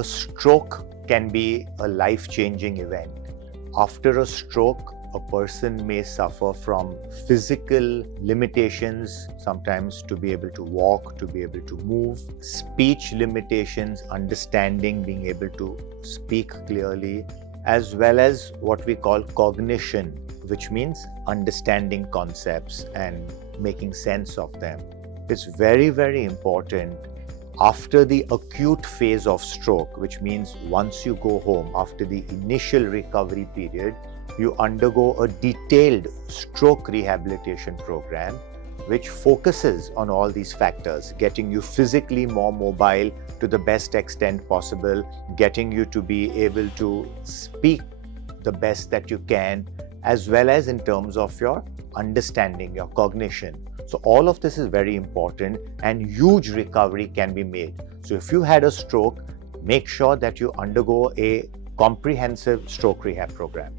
A stroke can be a life-changing event. After a stroke, a person may suffer from physical limitations, sometimes to be able to walk, to be able to move, speech limitations, understanding, being able to speak clearly, as well as what we call cognition, which means understanding concepts and making sense of them. It's very, very important after the acute phase of stroke, which means once you go home after the initial recovery period, you undergo a detailed stroke rehabilitation program which focuses on all these factors, getting you physically more mobile to the best extent possible, getting you to be able to speak the best that you can, as well as in terms of your understanding, your cognition. So all of this is very important and huge recovery can be made. So if you had a stroke, make sure that you undergo a comprehensive stroke rehab program.